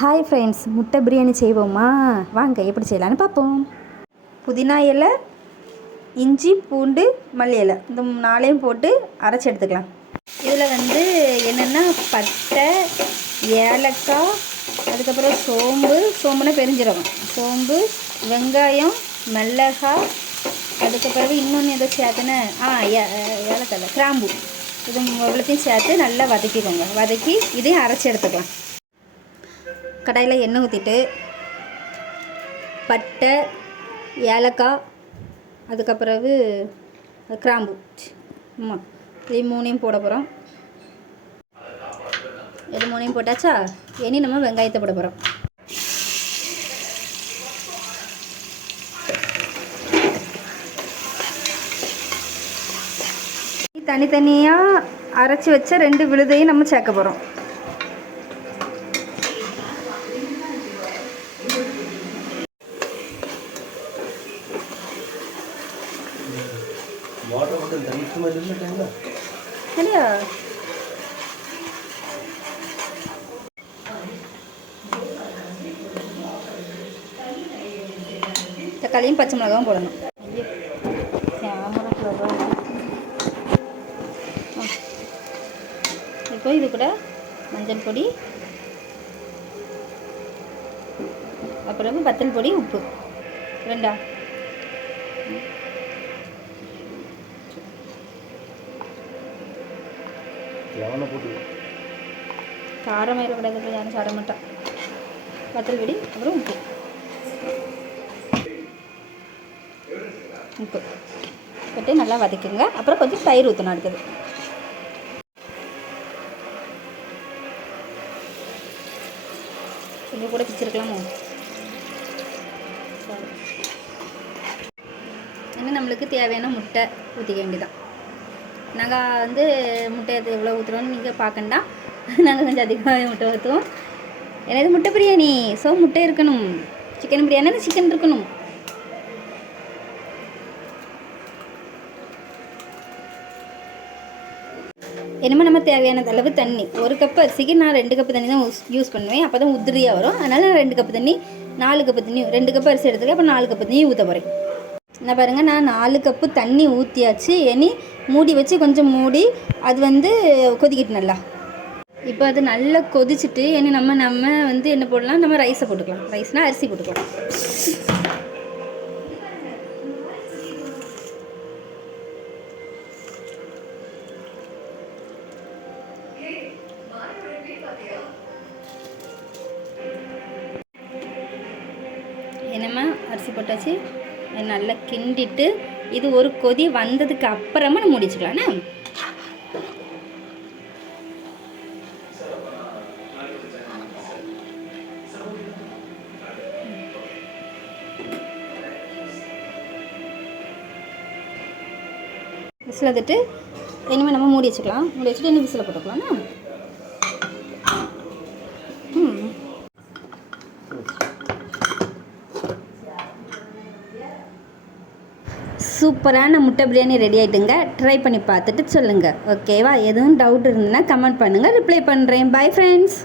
Hi friends முட்டை பிரியாணி செய்வோமா? வாங்க எப்படி செய்யலான்னு பார்ப்போம். புதினா இலை இஞ்சி பூண்டு மல்லி இலை. இந்த நாளையும் போட்டு அரைச்சி எடுத்துக்கலாம். இதில் வந்து என்னென்னா பட்டை ஏலக்காய் அதுக்கப்புறம் சோம்பு சோம்புனா பெருஞ்சிரகம். சோம்பு வெங்காயம் மிளகாய் அதுக்கு இன்னொன்று எதை சேர்த்துன ஆ ஏ ஏலக்காய் கிராம்பு. இது இவ்வளோத்தையும் சேர்த்து நல்லா வதக்கிக்கோங்க. வதக்கி இதையும் அரைச்சி எடுத்துக்கலாம். கடாயில் எண்ணெய் ஊற்றிட்டு பட்டை ஏலக்காய் அதுக்கப்புறவு கிராம்பு. ஆமாம் இது மூணையும் போட போகிறோம் இது மூணையும் போட்டாச்சா? இனி நம்ம வெங்காயத்தை போட போகிறோம் தனித்தனியாக அரைச்சி வச்ச ரெண்டு விழுதையும் நம்ம சேர்க்க போகிறோம் வாட்டர் மட்டும் தனித்து மாதிரி இல்லைங்களா இல்லையா தக்காளியும் பச்சை மிளகாவும் போடணும் இப்போ இது கூட மஞ்சள் பொடி அப்புறம் வத்தல் பொடி உப்பு ரெண்டா எவனை போட்டு காரம் ஏறக்கூடாது யாரும் சாட மாட்டான் வத்தல் வெடி அப்புறம் உப்பு. உப்பு. போட்டு நல்லா வதக்குங்க. அப்புறம் கொஞ்சம் தயிர் ஊற்றணும் அடுத்தது. கொஞ்சம் கூட பிச்சிருக்கலாமோ? சரி. இன்னும் நம்மளுக்கு தேவையான முட்டை ஊற்றிக்க வேண்டியதான் நாங்கள் வந்து முட்டை எவ்வளோ ஊற்றுறோன்னு நீங்கள் பார்க்கண்டா நாங்கள் கொஞ்சம் அதிகமாக முட்டை ஊற்றுவோம் எனது முட்டை பிரியாணி? ஸோ முட்டை இருக்கணும். சிக்கன் பிரியாணி. சிக்கன் இருக்கணும்? என்னமோ நம்ம தேவையான அளவு தண்ணி. ஒரு கப்பு அரிசிக்கு நான் ரெண்டு கப்பு தண்ணி தான் யூஸ் பண்ணுவேன். அப்போ தான் உதிரியாக வரும். அதனால் நான் ரெண்டு கப்பு தண்ணி நாலு கப்பு தண்ணி ரெண்டு கப்பு அரிசி எடுத்துக்க அப்போ நாலு கப்பு தண்ணி ஊற்ற போகிறேன் என்ன பாருங்கள் நான் நாலு கப்பு தண்ணி ஊற்றியாச்சு இனி மூடி வச்சு கொஞ்சம் மூடி அது வந்து கொதிக்கிட்டு நல்லா. இப்போ அது நல்லா கொதிச்சுட்டு இனி நம்ம நம்ம வந்து என்ன போடலாம்? நம்ம ரைஸை போட்டுக்கலாம். ரைஸ்னால் அரிசி போட்டுக்கலாம். என்னம்மா? அரிசி போட்டாச்சு. நல்லா கிண்டிட்டு இது ஒரு கொதி வந்ததுக்கு அப்புறமா நம்ம முடிச்சுக்கலாம்ண்ணா விசில் வந்துட்டு இனிமேல் நம்ம மூடி வச்சுக்கலாம். மூடி வச்சுட்டு இன்னும் விசில் போட்டுக்கலாம்ண்ணா ம். சூப்பரான முட்டை பிரியாணி ரெடி ஆகிட்டுங்க ட்ரை பண்ணி பார்த்துட்டு சொல்லுங்கள் ஓகேவா எதுவும் டவுட் இருந்ததுன்னா கமெண்ட் பண்ணுங்கள் ரிப்ளை பண்ணுறேன் பை ஃப்ரெண்ட்ஸ்